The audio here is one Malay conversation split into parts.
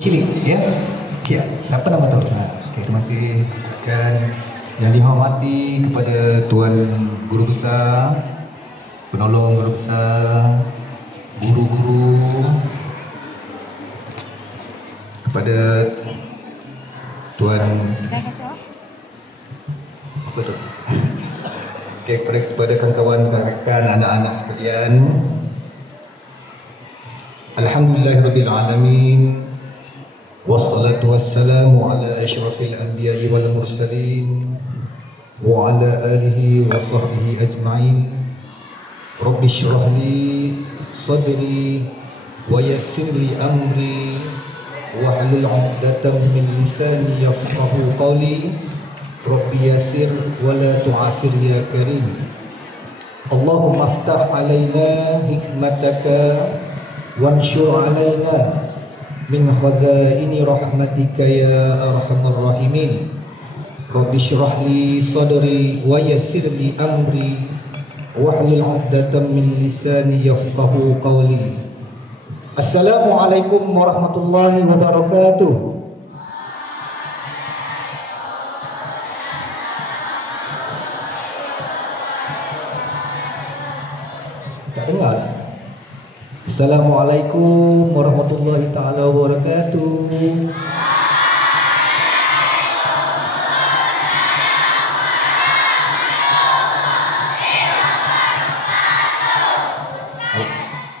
Cilik, ya? Siap. Siapa nama tu? Okay, terima kasih. Teruskan. Yang dihormati kepada Tuan Guru Besar, penolong Guru Besar, guru-guru, kepada Tuan apa tu? Okay, kepada kawan-kawan, rakan, anak-anak sekalian. Alhamdulillahirabbil alamin. Wassalatu wassalamu ala asyrafil anbiya'i wal mursalin wa ala alihi wa sahbihi ajma'in. Rabbi shrah li sadri wa yassir li amri wahlul 'uqdatam min lisani yafqahu qawli. Rabbi yassir wa la tu'asir ya karim. Allahumma aftah alaina hikmataka wanshur alaina min khazaini rahmatika ya arhamar rahimin. Rabbi shrah li sadri wa yassir li amri wahlul 'uqdatam min lisani yafqahu qawli. Assalamualaikum warahmatullahi wabarakatuh. Tak dengar. Assalamualaikum warahmatullahi ta'ala wabarakatuh.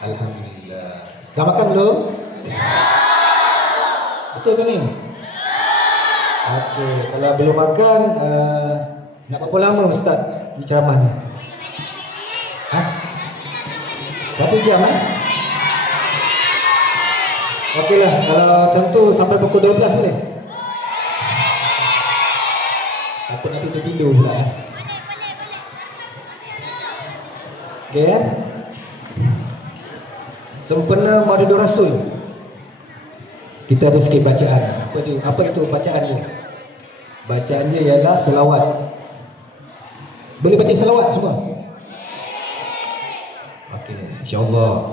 Alhamdulillah. Dah makan belum? Betul ke ni? Okey, kalau belum makan, nak berapa lama Ustaz di ceramah ni? 1 jam Okeylah, kalau macam tu sampai pukul 12 boleh? Apa nanti tertidur pula Okey Sempena Maulidul Rasul. Kita ada sikit bacaan. Apa itu bacaan dia? Bacaan dia ialah selawat. Boleh baca selawat semua? Okey, insya-Allah.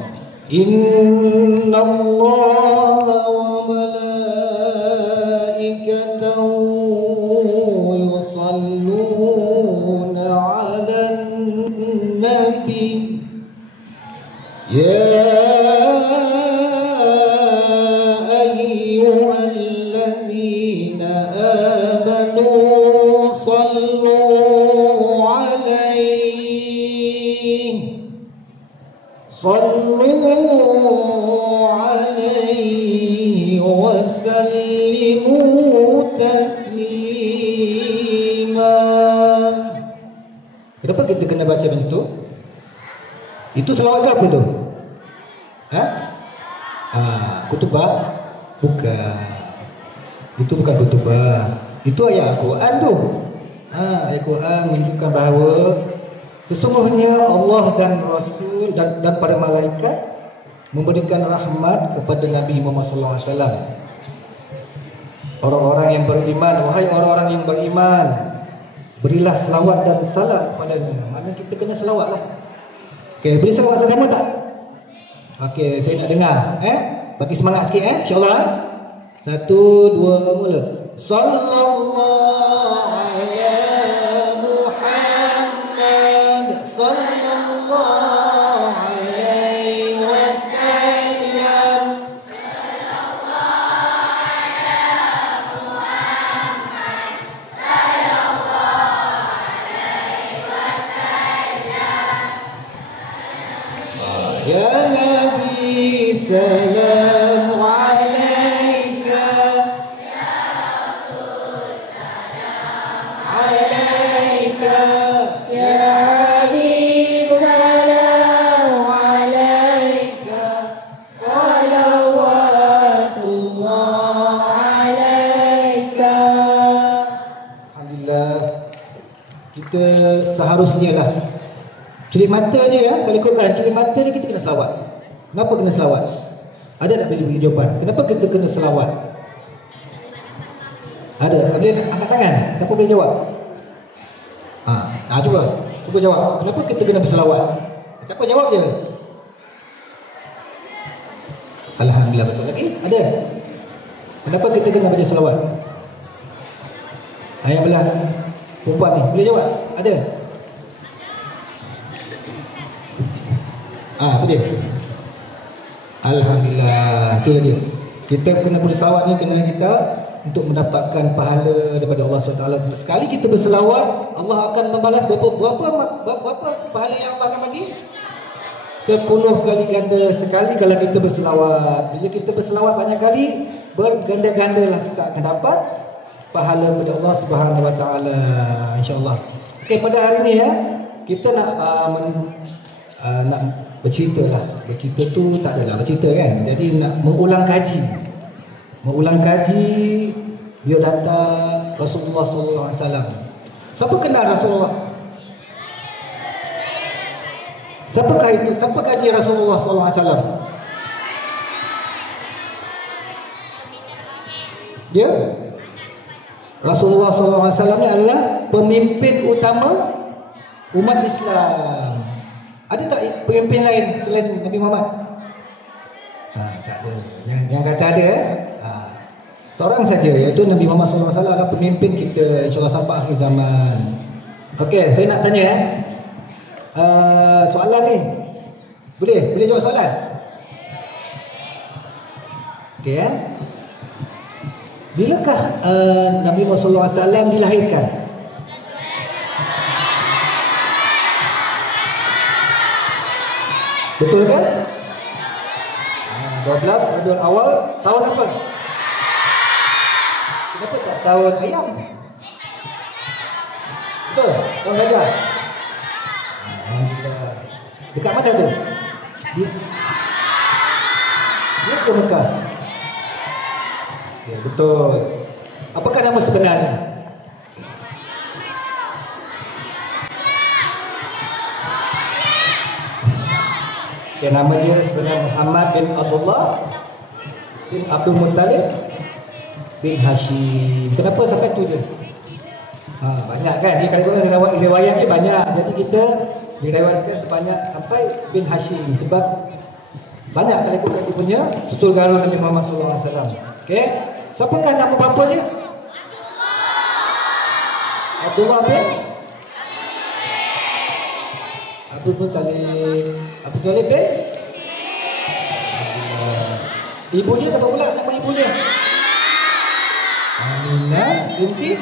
Inna Allah wa malaikatahu yusalluna 'alan nabi ya ayyuhalladzina amanu sallu 'alaihi wa sallimu taslima. Kenapa kita kena baca macam tu? Itu selawat ke apa tu? Kutubah? Bukan. Itu bukan kutubah. Itu ayat Al-Quran tu. Ayat Al-Quran menunjukkan bahawa sesungguhnya Allah dan Rasul dan para malaikat memberikan rahmat kepada Nabi Muhammad SAW. Orang-orang yang beriman, wahai orang-orang yang beriman, berilah selawat dan salam kepadanya. Mana kita kena selawat lah. Okey, beri selawat sama tak? Okey, saya nak dengar. Bagi semangat sikit insya-Allah. 1, 2, mula. Sallallahu alaihi ya Nabi salam alaika ya Rasul salam alaika ya Habib salam alaika salawatullah alaika. Alhamdulillah, kita seharusnya lah celik mata je kalau ikutkan celik mata je kita kena selawat. Kenapa kena selawat? Ada tak boleh bagi jawapan? Kenapa kita kena selawat? Ada? Boleh angkat tangan? Siapa boleh jawab? Cuba jawab. Kenapa kita kena berselawat? Siapa jawab je? Alhamdulillah, betul lagi? Ada? Kenapa kita kena baca selawat? Yang belah perempuan ni, boleh jawab? Ada? Apa dia? Alhamdulillah, itu dia. Kita kena berselawat ni kena kita untuk mendapatkan pahala daripada Allah SWT. Sekali kita berselawat, Allah akan membalas berapa pahala yang Allah akan bagi? 10 kali ganda sekali kalau kita berselawat. Bila kita berselawat banyak kali, berganda-gandalah kita akan dapat pahala daripada Allah Subhanahu Wa Taala, insya-Allah. Okey, pada hari ni ya, kita nak bercerita lah. Bercerita tu tak adalah bercerita kan. Jadi nak mengulang kaji. Mengulang kaji biodata Rasulullah sallallahu alaihi wasallam. Siapa kenal Rasulullah? Siapakah itu? Siapa kaji Rasulullah sallallahu alaihi wasallam? Dia Rasulullah sallallahu alaihi wasallam ni adalah pemimpin utama umat Islam. Ada tak pemimpin lain selain Nabi Muhammad? Tak ada. Yang kata ada seorang saja, iaitu Nabi Muhammad SAW adalah pemimpin kita insya-Allah sampai akhir zaman. Okey, saya nak tanya soalan ni. Boleh jawab soalan? Okey Bilakah Nabi Muhammad SAW dilahirkan? Betul kan? 12 Rabiul Awal tahun apa? Kenapa tak tahun ayam? Betul? Tahun gajah? Alhamdulillah. Dekat mana tu? Dia ke Mekah? Ya, betul. Apakah nama sebenarnya? Ya, nama dia sebenarnya Muhammad bin Abdullah bin Abdul Muttalib bin Hashim. Kenapa sampai tu je? Banyak kan? Dia kalau riwayat dia banyak. Jadi kita diriwayatkan sebanyak sampai bin Hashim sebab banyak kalau ikut dia punya susul garun Nabi Muhammad SAW. Okey. Siapakah nama bapa dia? Abdullah bin Abdul Muttalib. Abdul Muttalib bin ibu dia siapa pula nama ibu dia? Aminah binti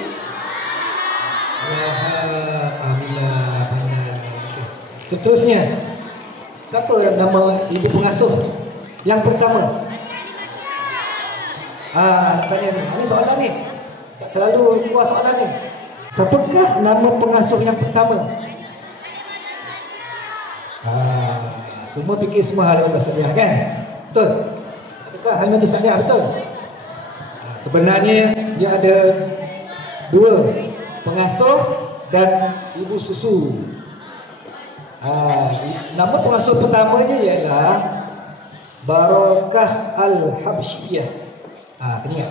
Aminah. Seterusnya, siapa nama ibu pengasuh yang pertama? Nak tanya ni. Ini soalan ni. Tak selalu keluar soalan ni. Siapakah nama pengasuh yang pertama? Semua fikir semua Halimatus Sa'diyah kan? Betul? Adakah Halimatus Sa'diyah betul? Sebenarnya dia ada dua, pengasuh dan ibu susu. Nama pengasuh pertama je ialah Barakah Al-Habsyiyah. Kena ingat.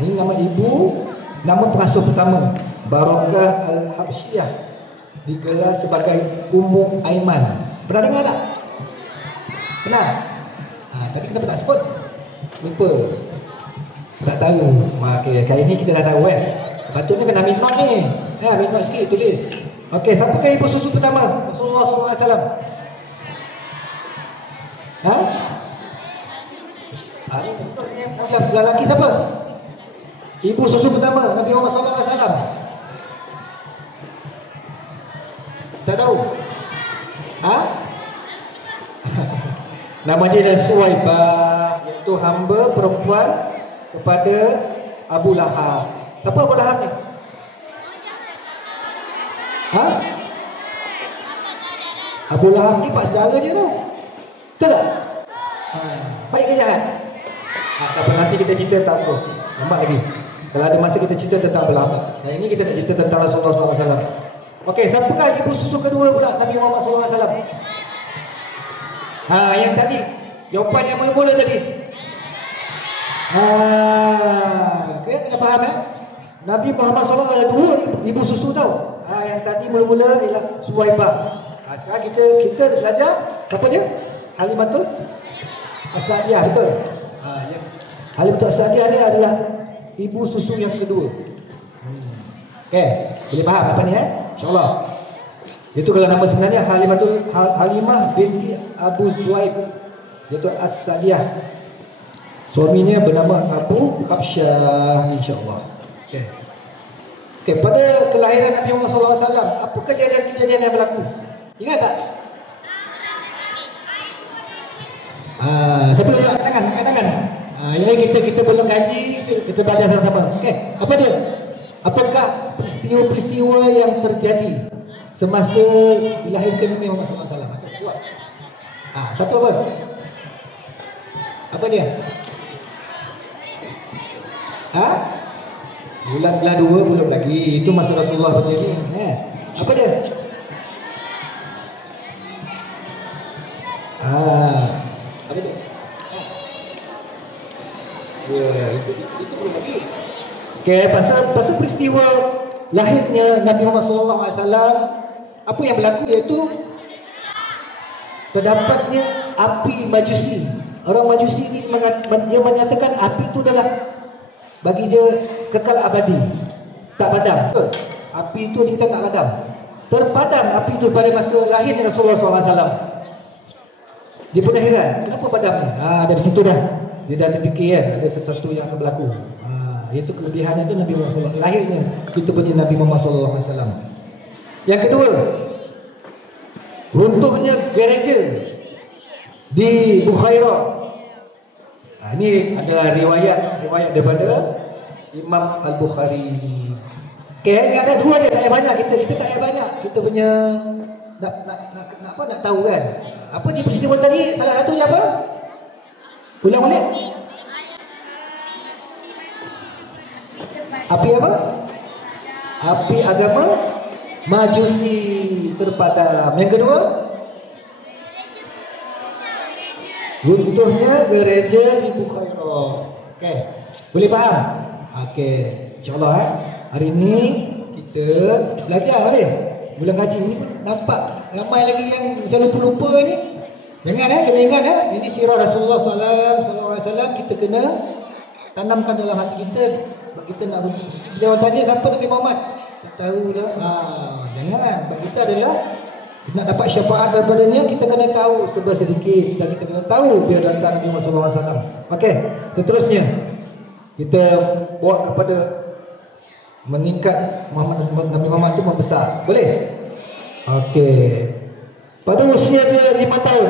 Ini nama ibu, nama pengasuh pertama Barakah Al-Habsyiyah, digelar sebagai Ummu Aiman. Pernah dengar tak? Pernah? Tadi kenapa tak sebut? Lupa. Tak tahu. Okay, kali ni kita dah tahu kan. Patutnya kena ambil note ni. Ambil note sikit, tulis. Okey, siapakah ibu susu pertama Rasulullah SAW? Lelaki siapa? Ibu susu pertama Nabi Muhammad SAW. Tak tahu? Nama dia adalah Suwaibah, iaitu hamba perempuan kepada Abu Lahab. Siapa Abu Lahab ni? Abu Lahab ni pak saudara dia tau. Betul tak? Baik ke jahat? Tak apa, nanti kita cerita tentang apa. Lambat lagi. Kalau ada masa kita cerita tentang Abu Lahab. Sekarang ini kita nak cerita tentang Rasulullah SAW. Okey, siapakah ibu susu kedua pula Nabi Muhammad SAW? Yang tadi, jawapan yang mula-mula tadi. Okey, kena faham Nabi Muhammad SAW ada dua ibu susu tau. Yang tadi mula-mula ialah Suwaibah. Sekarang kita belajar siapa dia? Halimatus Sa'diyah, betul? Halimah Sa'diyah ni adalah ibu susu yang kedua. Okey, boleh faham apa ni InsyaAllah. Itu kalau nama sebenarnya Halimah binti Abu Zuhaib, iaitu As-Sa'diyah. Suaminya bernama Abu Habsyah, insyaAllah. Okey, pada kelahiran Nabi Muhammad SAW, apa kejadian-kejadian yang berlaku? Ingat tak? Siapa yang angkat tangan? Angkat tangan. Ini kita belum kaji, kita belajar sama-sama. Okey, apa dia? Apakah peristiwa-peristiwa yang terjadi semasa dilahirkan Nabi Muhammad SAW? Buat. Satu apa? Apa dia? Bulan 2 belum lagi. Itu masa Rasulullah berdiri. Apa dia? Apa dia? Itu belum lagi. Okey, pasal peristiwa lahirnya Nabi Muhammad SAW, apa yang berlaku iaitu terdapatnya api Majusi. Orang Majusi ni dia menyatakan api itu adalah bagi dia kekal abadi, tak padam. Api itu kita tak padam. Terpadam api itu pada masa lahirnya Rasulullah SAW. Dia pun dah heran, kenapa padamnya? Dari situ dah dia dah terfikir ada sesuatu yang akan berlaku. Iaitu kelebihan itu Nabi Muhammad SAW. Lahirnya kita punya Nabi Muhammad SAW. Yang kedua, runtuhnya gereja di Bukhairah. Ini ada riwayat daripada Imam Al-Bukhari. Okey, ada dua je, tak payah banyak. Kita tak payah banyak. Kita punya nak tahu kan. Apa di peristiwa tadi? Salah satunya apa? Ulang balik. Api apa? Api agama Majusi terpadam. Yang kedua, runtuhnya gereja di Bukhairah. Okey, boleh faham? Okey, insyaAllah hari ini kita belajar boleh. Bulan kaji ni nampak ramai lagi yang macam lupa-lupa ni. Jangan kena ingat ini sirah Rasulullah SAW. Kita kena tanamkan dalam hati kita. Sebab kita nak bila orang tanya siapa Nabi Muhammad, tak tahu dah. Jangan. Sebab kita adalah nak dapat syafaat daripadanya, kita kena tahu sedikit dan kita kena tahu biar datang Nabi Muhammad SAW. Okey, seterusnya kita bawa kepada meningkat Nabi Muhammad itu membesar. Boleh? Okey. Pada usia dia 5 tahun,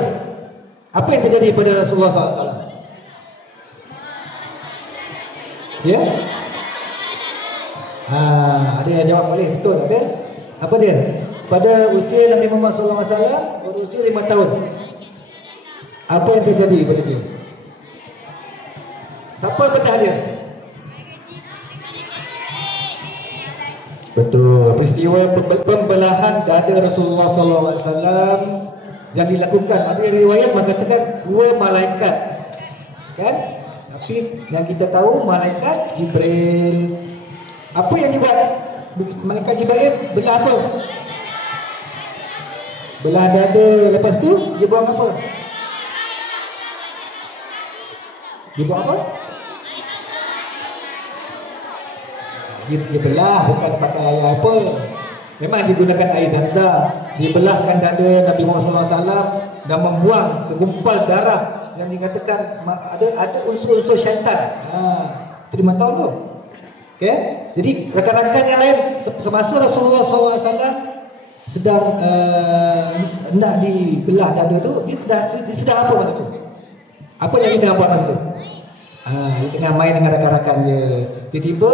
apa yang terjadi pada Rasulullah SAW? Ya? Ada yang jawab boleh? Betul ada? Apa dia? Pada usia Nabi Muhammad SAW berusia 5 tahun, apa yang terjadi pada dia? Siapa bedah dia? Betul. Peristiwa pembelahan dada Rasulullah SAW yang dilakukan, ada riwayat mengatakan 2 malaikat, kan? Tapi yang kita tahu malaikat Jibril. Apa yang dibuat malaikat Jibril? Belah apa? Belah dada. Lepas tu dia buang apa? Dia buang apa? Dia belah, bukan pakai air apa. Memang digunakan air Zamzam. Dia belahkan dada Nabi Muhammad SAW dan membuang segumpal darah yang dikatakan ada unsur-unsur syaitan. 5 tahun tu. Okay? Jadi rakan-rakan yang lain semasa Rasulullah SAW sedang nak dibelah dada tu, dia sedang apa masa tu? Apa yang dia tengah buat masa tu? Dia tengah main dengan rakan-rakan dia. Tiba-tiba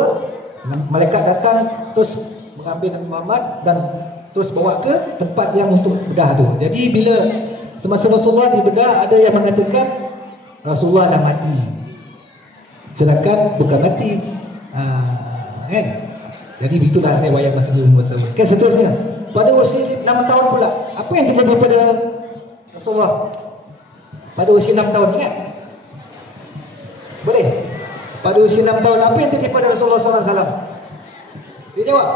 malaikat datang terus mengambil Nabi Muhammad dan terus bawa ke tempat yang untuk bedah tu. Jadi bila semasa Rasulullah dibedah, ada yang mengatakan Rasulullah dah mati, sedangkan bukan mati. Kan? Jadi begitulah riwayat masa dia umur tahun. Okay, seterusnya pada usia 6 tahun pula, apa yang terjadi pada Rasulullah pada usia 6 tahun? Ingat? Boleh? Pada usia 6 tahun, apa yang terjadi pada Rasulullah SAW? Dia jawab,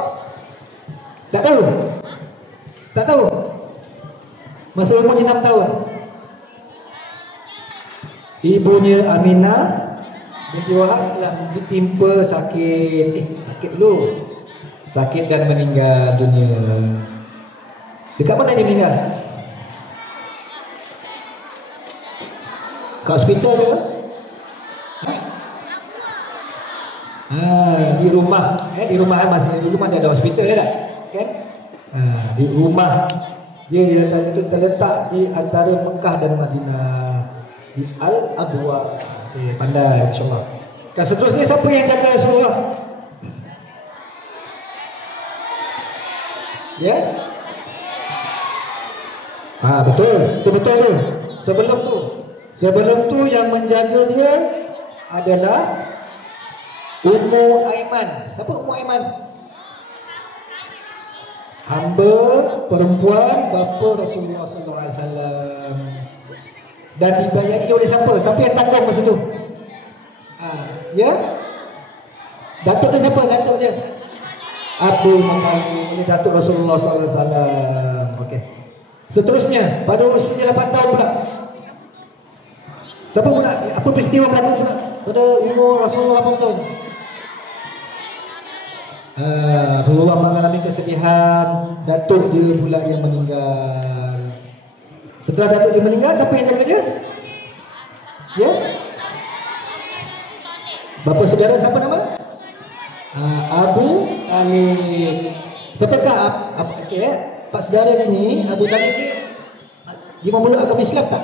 tak tahu. Tak tahu. Masa umurnya 6 tahun, ibunya Aminah Binti Wahab telah ditimpa sakit dulu. Sakit dan meninggal dunia. Dekat mana dia meninggal? Kat hospital ke? Di rumah. Di rumah masih di rumah dia ada hospital ya tak? Kan? Di rumah dia itu terletak di antara Mekah dan Madinah, di Al-Abwa. Pandai insya-Allah. Kan seterusnya siapa yang jaga Rasulullah? Ya? Betul tu. Sebelum tu yang menjaga dia adalah Ummu Aiman. Siapa Ummu Aiman? Hamba perempuan bapa Rasulullah sallallahu alaihi wasallam. Dan dibayari oleh siapa? Siapa yang tanggung masa tu? Ya? Datuk dia siapa? Datuk dia Abdul Muttalib, ini datuk Rasulullah sallallahu alaihi wasallam. Okey. Seterusnya pada usia 8 tahun pula. Siapa pula? Apa peristiwa berlaku pula pada umur Rasulullah 8 tahun? Rasulullah mengalami kesedihan, datuk dia pula yang meninggal. Setelah datuk dia meninggal, siapa yang jaga dia? Ya? Bapa saudara siapa nama? Abu Talib. Siapakah pak saudara dia ni? Abu Talib ni dia memeluk agama Islam tak?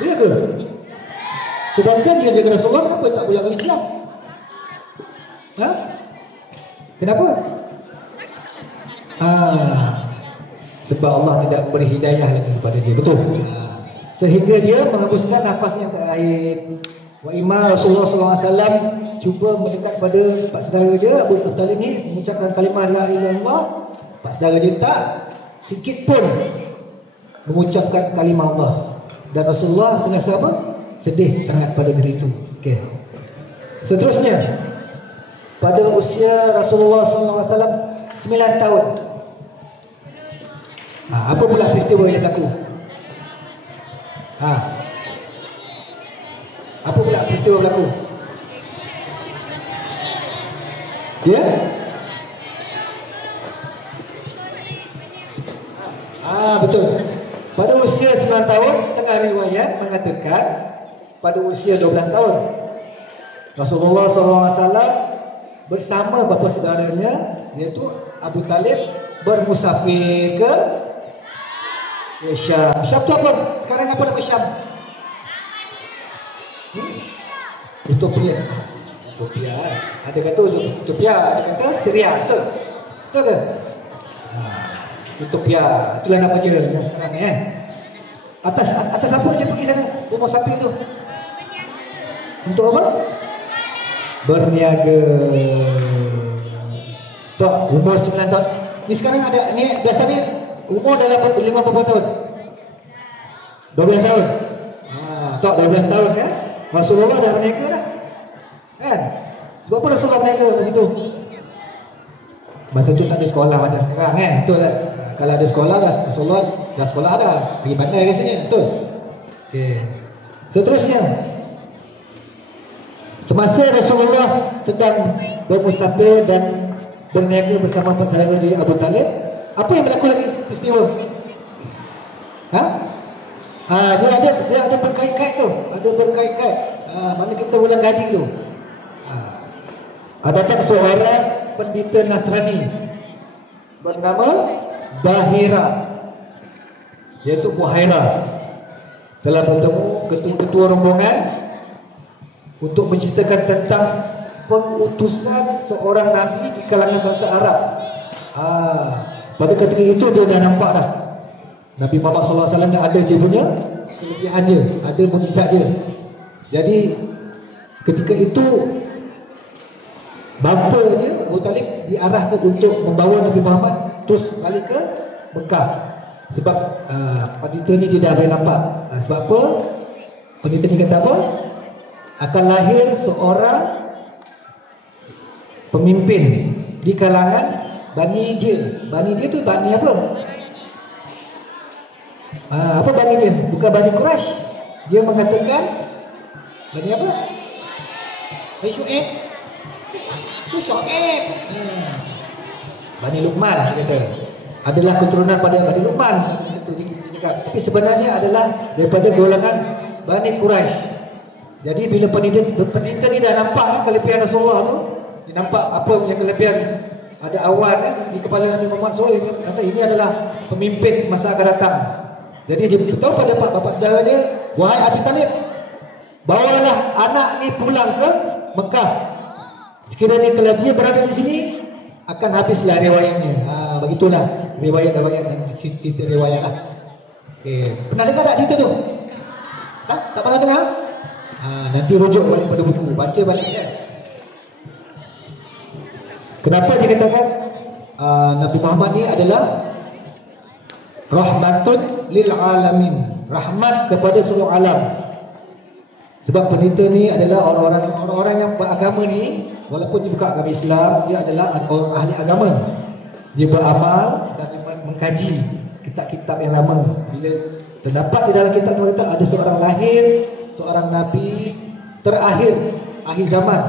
Dia ke? Sedangkan dia jaga Rasulullah, kenapa tak boleh agama Islam? Kenapa? Sebab Allah tidak beri hidayah lagi kepada dia. Betul. Sehingga dia menghembuskan nafas yang terakhir. Wa imam Rasulullah SAW cuba mendekat pada pak saudara dia Abu Talib ni, mengucapkan kalimah la ilaha illallah. Pak saudara dia tak sikit pun mengucapkan kalimah Allah. Dan Rasulullah terasa apa? Sedih sangat pada hari itu. Okey. Seterusnya pada usia Rasulullah SAW 9 tahun. Apa pula peristiwa yang berlaku? Apa pula peristiwa berlaku? Ya? Betul. Pada usia 9 tahun, setengah riwayat mengatakan pada usia 12 tahun Rasulullah SAW bersama bapa saudaranya iaitu Abu Talib bermusafir ke Syam. Syam tu apa? Sekarang apa nama Syam? Ethiopia. Ada kata Ethiopia, ada kata Syria, betul? Betul ke? Ethiopia, itulah nama dia yang sekarang ni Atas apa je pergi sana? Rumah sapi tu. Untuk apa? Berniaga. Tok, umur 9 tahun. Ni sekarang ada ni biasa ni umur dalam 50 tahun. 12 tahun. Tok 12 tahun kan? Rasulullah dah berniaga dah. Kan? Sebab apa Rasulullah berniaga kat situ? Masa tu tak ada sekolah macam sekarang kan? Betul tak? Kalau ada sekolah dah Rasulullah dah sekolah dah. Pergi pandai kat sini, betul? Okey. Seterusnya semasa Rasulullah sedang bermusafir dan berniaga bersama saudara dia Abu Talib, apa yang berlaku lagi peristiwa? Dia ada berkait-kait tu, ada berkait-kait. Mana kita ulang gaji tu. Ada seorang pendeta Nasrani bernama Bahira, iaitu Buhaira, telah bertemu ketua-ketua rombongan untuk menceritakan tentang pengutusan seorang Nabi di kalangan bangsa Arab. Pada ketika itu dia dah nampak dah Nabi Muhammad SAW dah ada dia punya kelebihan dia, ada mukjizat dia. Jadi ketika itu bapa dia Abu Talib diarahkan untuk membawa Nabi Muhammad terus balik ke Mekah. Sebab pendeta ni dia dah boleh nampak. Sebab apa? Pendeta ni kata apa? Akan lahir seorang pemimpin di kalangan Bani dia. Bani dia tu Bani apa? Apa Bani dia? Bukan Bani Quraisy. Dia mengatakan Bani apa? Syuaib. Itu Syuaib. Bani Luqman dia kata. Adalah keturunan pada Bani Luqman. Tapi sebenarnya adalah daripada golongan Bani Quraisy. Jadi bila peneliti ni dah nampak kelebihan Rasulullah tu, dia nampak apa yang kelebihan ada awan di kepala Nabi Muhammad SAW, dia kata ini adalah pemimpin masa akan datang. Jadi dia beritahu pada bapak saudara dia, wahai Abi Talib, bawalah anak ni pulang ke Mekah. Sekiranya kalau dia berada di sini, akan habislah riwayatnya. Begitulah riwayat-riwayat dan cerita riwayat lah. Pernah dengar tak cerita tu? Tak pernah dengar? Nanti rujuk balik pada buku, baca balik ya. Kenapa dia katakan Nabi Muhammad ni adalah rahmatun lil alamin, rahmat kepada seluruh alam. Sebab peneliti ni adalah orang-orang yang beragama ni, walaupun dia bukan agama Islam, dia adalah ahli agama. Dia beramal dan mengkaji kitab-kitab yang lama. Bila terdapat di dalam kitab ni kata ada seorang lahir, seorang nabi terakhir akhir zaman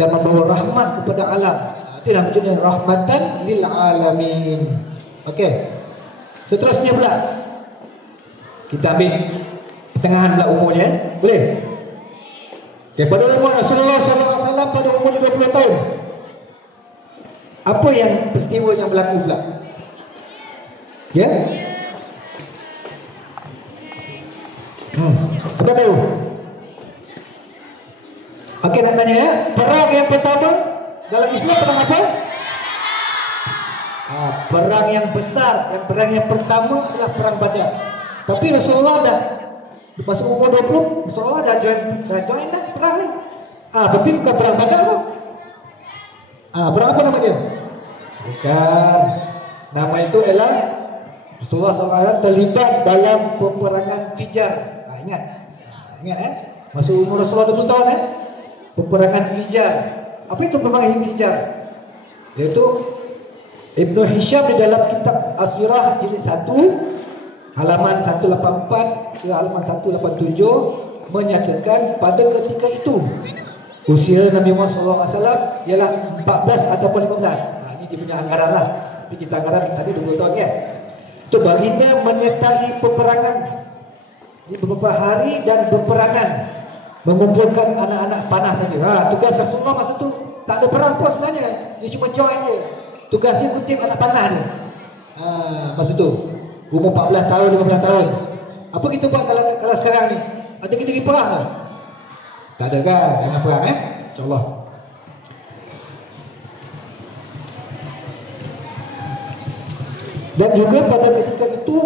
dan membawa rahmat kepada alam. Itulah maksudnya rahmatan lil alamin. Okey. Seterusnya pula kita ambil pertengahan pula umurnya, boleh? Daripada umur Rasulullah SAW pada umur 20 tahun. Apa yang peristiwa yang berlaku pula? Ya? Apa tahu? Okey, nak tanya ya. Perang yang pertama dalam Islam perang apa? Perang yang besar, perang yang pertama adalah perang Badar. Tapi Rasulullah dah masa umur 20, Rasulullah dah join dah perang ni. Tapi bukan perang Badar tu. Perang apa nama dia? Bukan. Nama itu ialah Rasulullah SAW terlibat dalam peperangan Fijar. Ingat masa umur Rasulullah 20 tahun peperangan Fijar. Apa itu peperangan Fijar? Iaitu Ibnu Hisham di dalam kitab As-Sirah jilid 1 halaman 184 ke halaman 187 menyatakan pada ketika itu usia Nabi Muhammad SAW ialah 14 ataupun 15. Ini dia punya anggaran lah. Tapi kita anggaran tadi 20 tahun kan. Itu baginda menyertai peperangan di beberapa hari dan berperangan mengumpulkan anak-anak panah saja. Tugas Rasulullah masa tu tak ada perang pun sebenarnya. Dia cuma join je. Tugasnya kutip anak panah dia. Masa tu umur 14 tahun, 15 tahun. Apa kita buat kalau sekarang ni? Ada kita pergi perang tak? Tak ada kan? Jangan perang InsyaAllah. Dan juga pada ketika itu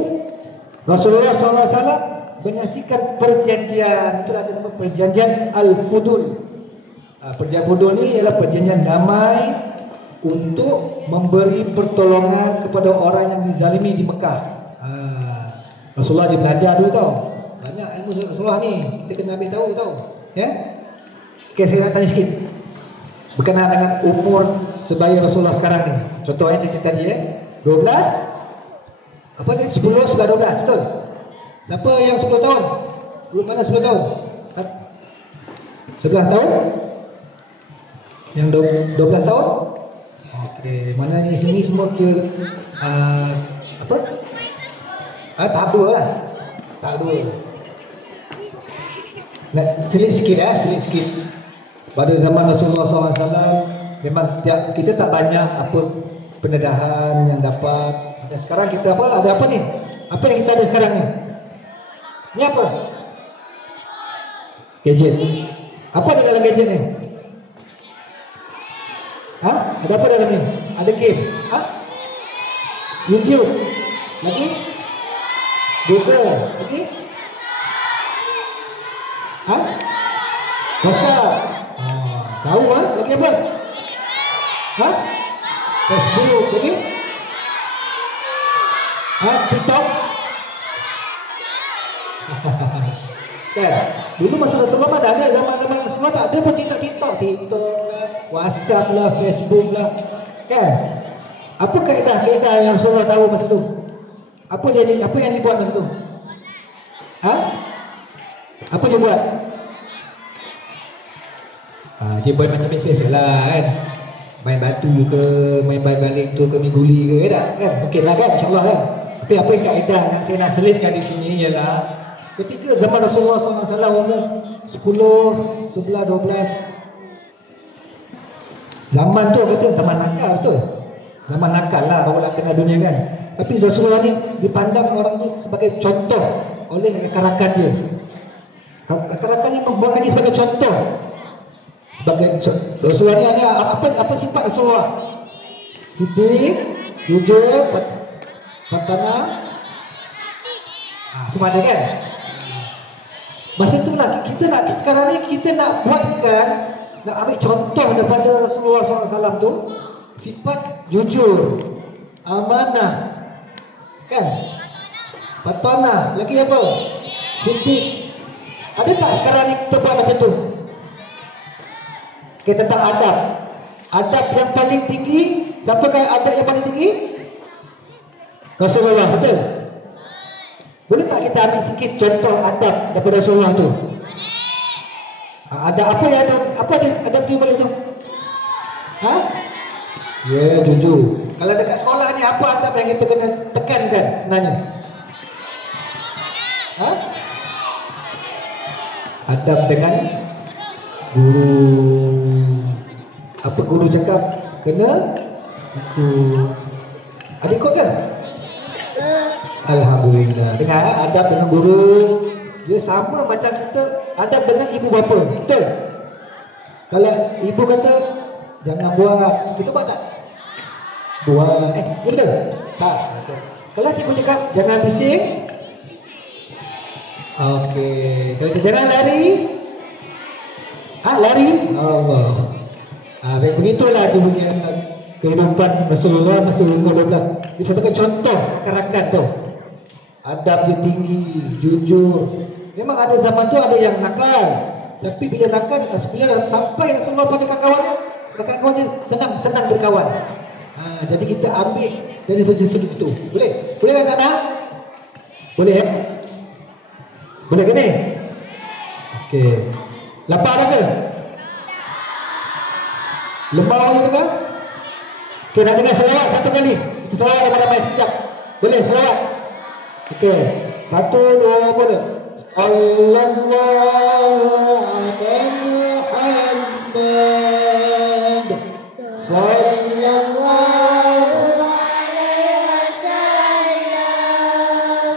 Rasulullah SAW menyaksikan perjanjian. Itulah nama perjanjian Al-Fudul. Perjanjian Fudul ni ialah perjanjian damai untuk memberi pertolongan kepada orang yang dizalimi di Mekah. Rasulullah dia belajar dulu tau. Banyak ilmu Rasulullah ni kita kena ambil tahu tau. Ya. Okay, saya nak tanya sikit berkenaan dengan umur sebaya Rasulullah sekarang ni. Contohnya cerita tadi 12 apa dia 10, 11, 12 betul? Siapa yang 10 tahun? Belum mana 10 tahun? 11 tahun? Yang 12 tahun? Okey, mana di sini semua ke apa? Tahap 2 lah. Tahap 2. Nak selit sikit selit sikit. Pada zaman Rasulullah SAW memang kita tak banyak apa pendedahan yang dapat. Dan sekarang kita apa? Ada apa ni? Apa yang kita ada sekarang ni? Ni apa? Gadget. Apa di dalam gadget ni? Ada apa dalam ni? Ada game. YouTube. Lagi? Google. Lagi? WhatsApp. Tahu lagi apa? Facebook. Lagi? TikTok. Kan? Dulu masa Rasulullah tak ada, zaman-zaman Rasulullah tak ada pun TikTok, WhatsApp lah, Facebook lah. Kan? Apa kaedah yang Rasulullah tahu masa tu? Apa yang dibuat masa tu? Apa dia buat? Dia buat macam biasa lah kan. Main batu ke, main balik tu ke, main guli ke, tak kan? Mungkin lah kan, insyaAllah kan. Tapi apa yang kaedah yang saya nak selitkan di sini ialah ketika zaman Rasulullah SAW umur 10, 11, 12. Zaman tu kata zaman nakal, betul? Zaman nakal lah baru nak kenal dunia kan. Tapi Rasulullah ni dipandang orang tu sebagai contoh oleh rakan-rakan dia. Rakan-rakan ni membuatkan dia sebagai contoh. Sebagai Rasulullah ni ada apa sifat Rasulullah? Siddiq, jujur, patana, semua ada kan? Masa itulah kita nak sekarang ni kita nak buatkan, nak ambil contoh daripada Rasulullah SAW tu sifat jujur, amanah, kan? Patana, lagi apa? Siddiq. Ada tak sekarang ni kita buat macam tu? Okay, tentang adab. Adab yang paling tinggi, siapakah adab yang paling tinggi? Rasulullah, betul? Boleh tak kita ambil sikit contoh adab daripada Rasulullah tu? Ada apa yang ada? Apa ada adab tu boleh tu? Ya, jujur. Kalau dekat sekolah ni apa adab yang kita kena tekankan sebenarnya? Adab dengan guru. Apa guru cakap? Kena ikut. Ada ikut ke? Alhamdulillah. Dengar adab dengan guru, dia sama macam kita adab dengan ibu bapa. Betul? Kalau ibu kata jangan buat, kita buat tak? Buat. Ya betul? Tak. Okay. Kalau cikgu cakap jangan bising, okey. Kalau jangan lari, lari. Allah. Begitulah dia punya kehidupan Rasulullah masa umur 12. Dia sebagai contoh rakan-rakan tu. Adab dia tinggi, jujur. Memang ada zaman tu ada yang nakal. Tapi bila nakal, bila sampai Rasulullah pada kawan-kawan dia senang berkawan. Jadi kita ambil dari sudut itu. Boleh? Boleh kan anak? Boleh ya? Boleh ke ni? Okey. Lapar dah ke? Lemau je tengah? Okey, nak dengar selawat satu kali. Kita selawat ramai-ramai sekejap. Boleh selawat? Okey. 1, 2, boleh. Sallallahu alaihi Muhammad. Sallallahu alaihi wasallam.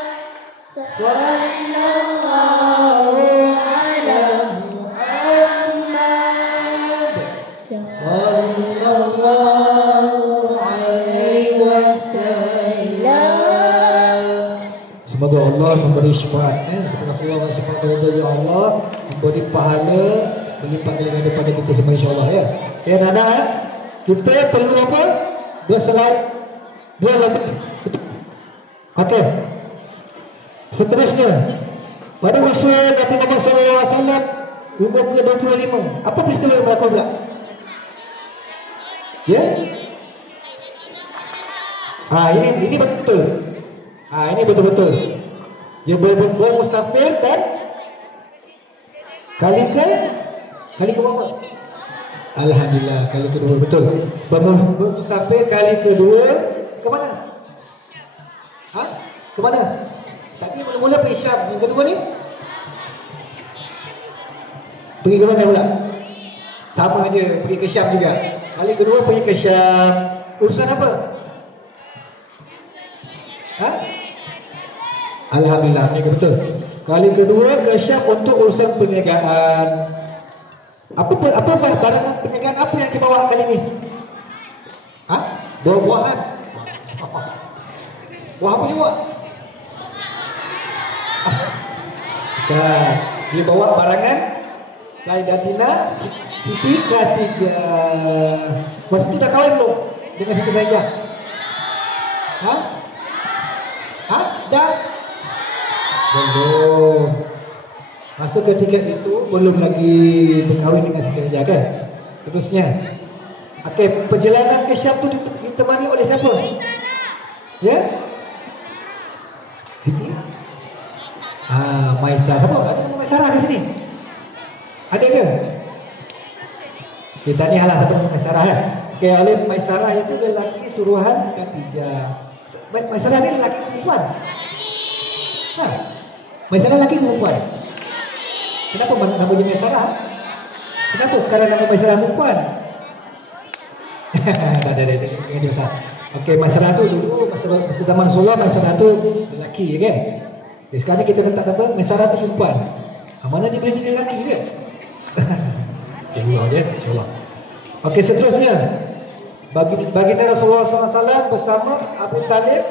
Sallallahu alaihi Muhammad. Sallallahu alaihi wasallam. Semoga Allah memberi syafaat, semoga Allah syafaat dari Allah, memberi pahala berlipat ganda pada kita semua insya-Allah ya. Ya anak-anak, kita perlu apa? Berselawat dua lebih. Okey. Seterusnya, pada usia Nabi Muhammad SAW umur ke-25, apa peristiwa yang berlaku pula? Ya? Ini betul. Ini betul-betul. Dia bermusafir dan kali ke berapa? Alhamdulillah, kali kedua betul. Bermusafir kali kedua ke mana? Ke mana? Tadi mula-mula pergi Syam, yang kedua ni pergi ke mana pula? Sama je, pergi ke Syam juga. Kali kedua pergi ke Syam. Urusan apa? Alhamdulillah, ini betul. Kali kedua ke Syam untuk urusan perniagaan. Apa barangan perniagaan apa yang dibawa kali ini? Buah-buahan. Buah apa dia buat? Dia bawa barangan Sayyidatina Siti Khadijah. Masa tu dah kahwin belum dengan Siti Khadijah? Dah? Belum. Masa ketika itu belum lagi berkahwin dengan Siti Khadijah kan? Terusnya. Okey, perjalanan ke Syam tu ditemani oleh siapa? Ya? Siti? Maisarah. Siapa? Ada Maisarah ke sini? Ada ke? Kita tahniahlah sama Maisarah kan. Okey, oleh Maisarah itu lelaki suruhan Khadijah. Maisarah ni lelaki perempuan? Ha. Maisarah lelaki perempuan? Kenapa nama dia Maisarah? Kenapa sekarang nama Maisarah perempuan? Dah. Okey, Maisarah tu dulu masa zaman Rasulullah, Maisarah tu lelaki, okey. Okay, sekarang ni kita letak nama Maisarah tu perempuan. Mana dia boleh jadi lelaki ke? Okay, mula je, insyaAllah. Okey, seterusnya baginda Rasulullah SAW bersama Abu Talib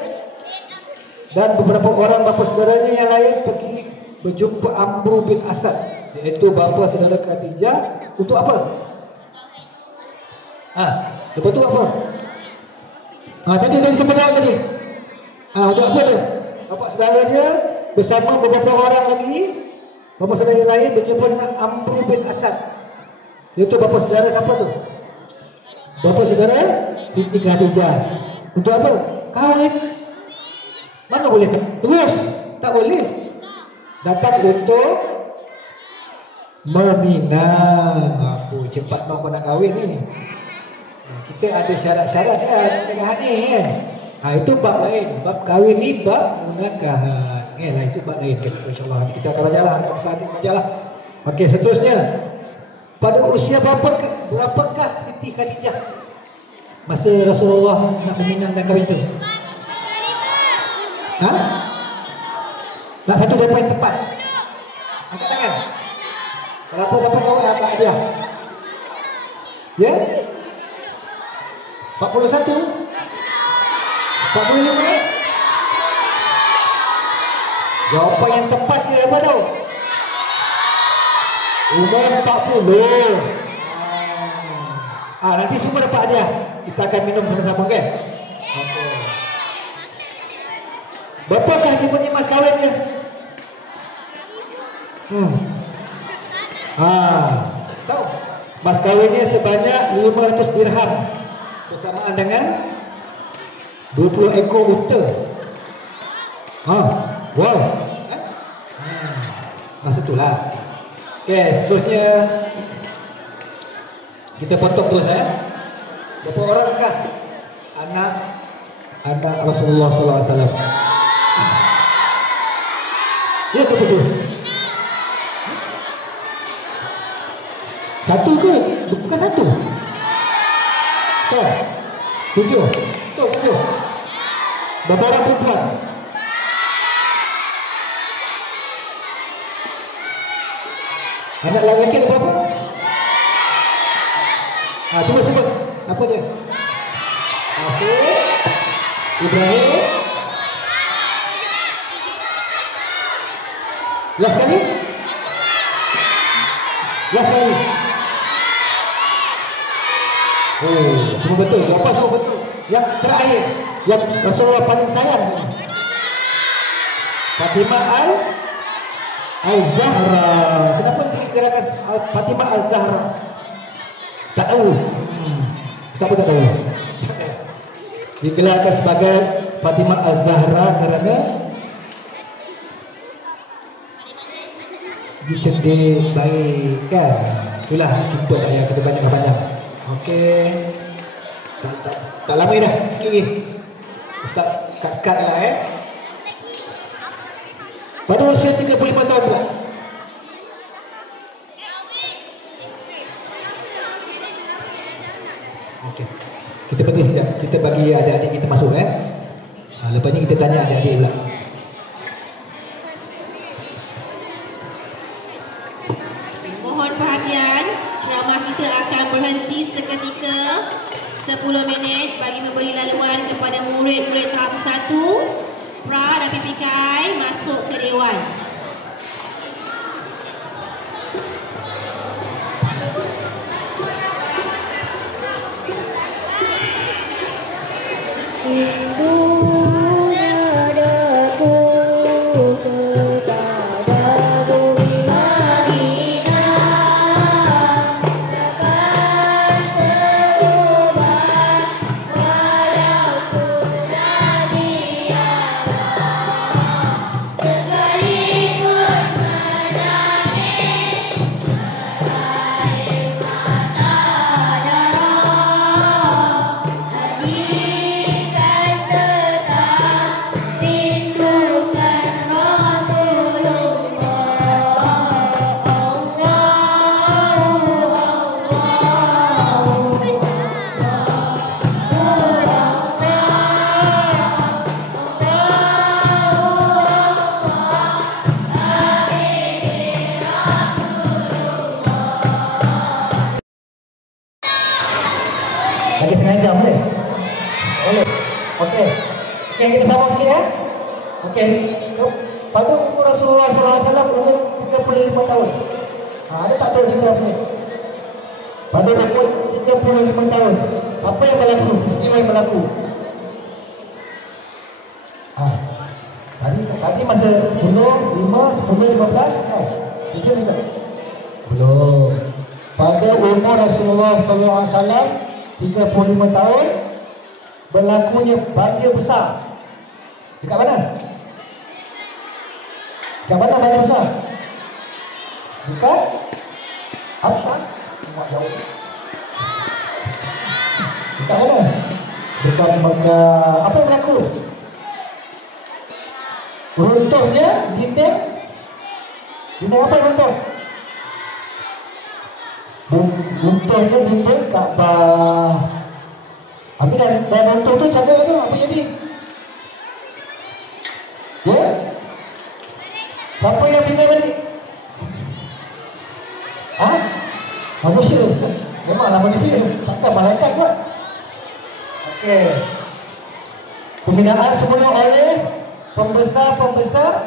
dan beberapa orang bapa saudaranya yang lain pergi berjumpa Amr bin Asad, iaitu bapa saudara Khadijah. Untuk apa? Lepas tu apa? Tadi siapa jawab tadi? Untuk apa tu? Bapa saudara dia bersama beberapa orang lagi bapa saudara yang lain berjumpa dengan Amr bin Asad. Iaitu bapa saudara siapa tu? Bapa saudara Siti Khadijah. Untuk apa? Kahwin. Mana boleh terus? Tak boleh. Datang untuk meminang. Apa cepat kau nak kahwin ni? Kita ada syarat-syarat kan nikahan ni kan. Itu bab lain. Bab kahwin ni bab munakahat. Itu bab lain. InsyaAllah nanti kita akan belajar lah. Okey, seterusnya. Pada usia berapakah Siti Khadijah masa Rasulullah nak meminang dan kahwin tu? Nak satu jawapan yang tepat. Angkat tangan. Berapa dapat kawan angkat hadiah? Ya? 41? 45? Jawapan yang tepat dia apa tau? Umur 40. Nanti semua dapat hadiah. Kita akan minum sama-sama kan? Okay. Berapakah jumlahnya mas kahwinnya? Tahu? Mas kahwinnya sebanyak 500 dirham bersamaan dengan 20 ekor unta. Wow. Itulah. Okey, seterusnya kita potong terus berapa orangkah anak Rasulullah sallallahu alaihi wasallam? Ya ke betul? Satu ke? Bukan satu. Kan? 7. Betul 7. Berapa orang perempuan? Anak lelaki ada berapa? Cuba sebut. Apa dia? Asyik, Ibrahim. Last kali? Semua betul. Jawapan semua betul. Yang terakhir, yang Rasulullah paling sayang, Fatimah Al-Zahra. Kenapa dikirakan Fatimah Al-Zahra? Tak tahu. Kenapa tak tahu? Digelarkan sebagai Fatimah Al-Zahra kerana dia cerdik, baik kan? Itulah simple tak payah kita banyak-banyak. Okey. Tak lama dah, sikit lagi. Ustaz kat lah Pada usia 35 tahun pula. Okey. Kita berhenti sekejap. Kita bagi adik-adik kita masuk lepas ni kita tanya adik-adik pula. Mohon perhatian, ceramah kita akan berhenti seketika 10 minit bagi memberi laluan kepada murid-murid tahap 1 Pra dan PPKI masuk ke Dewan. Sekali Lagi setengah jam boleh? Boleh. Okey. Okey, kita sambung sikit ya. Okey. Pada umur Rasulullah SAW umur 35 tahun. Ada tak tahu cerita apa? Pada umur 35 tahun. Apa yang berlaku? Peristiwa yang berlaku. Tadi masa 10, 5, 10, 15 kan? Betul tak? Belum. Pada umur Rasulullah SAW 35 tahun berlakunya banjir besar. Dekat mana? Dekat mana banjir besar? Dekat Habsyah. Jauh. Dekat mana? Dekat Mekah. Apa yang berlaku? Runtuhnya dinding. Dinding apa yang runtuh? Runtuhnya dinding Kaabah. Tapi dah runtuh tu cakap tu apa jadi? Ya? Siapa yang bina balik? Manusia. Memanglah manusia. Takkan malaikat buat. Okey. Pembinaan semula oleh pembesar-pembesar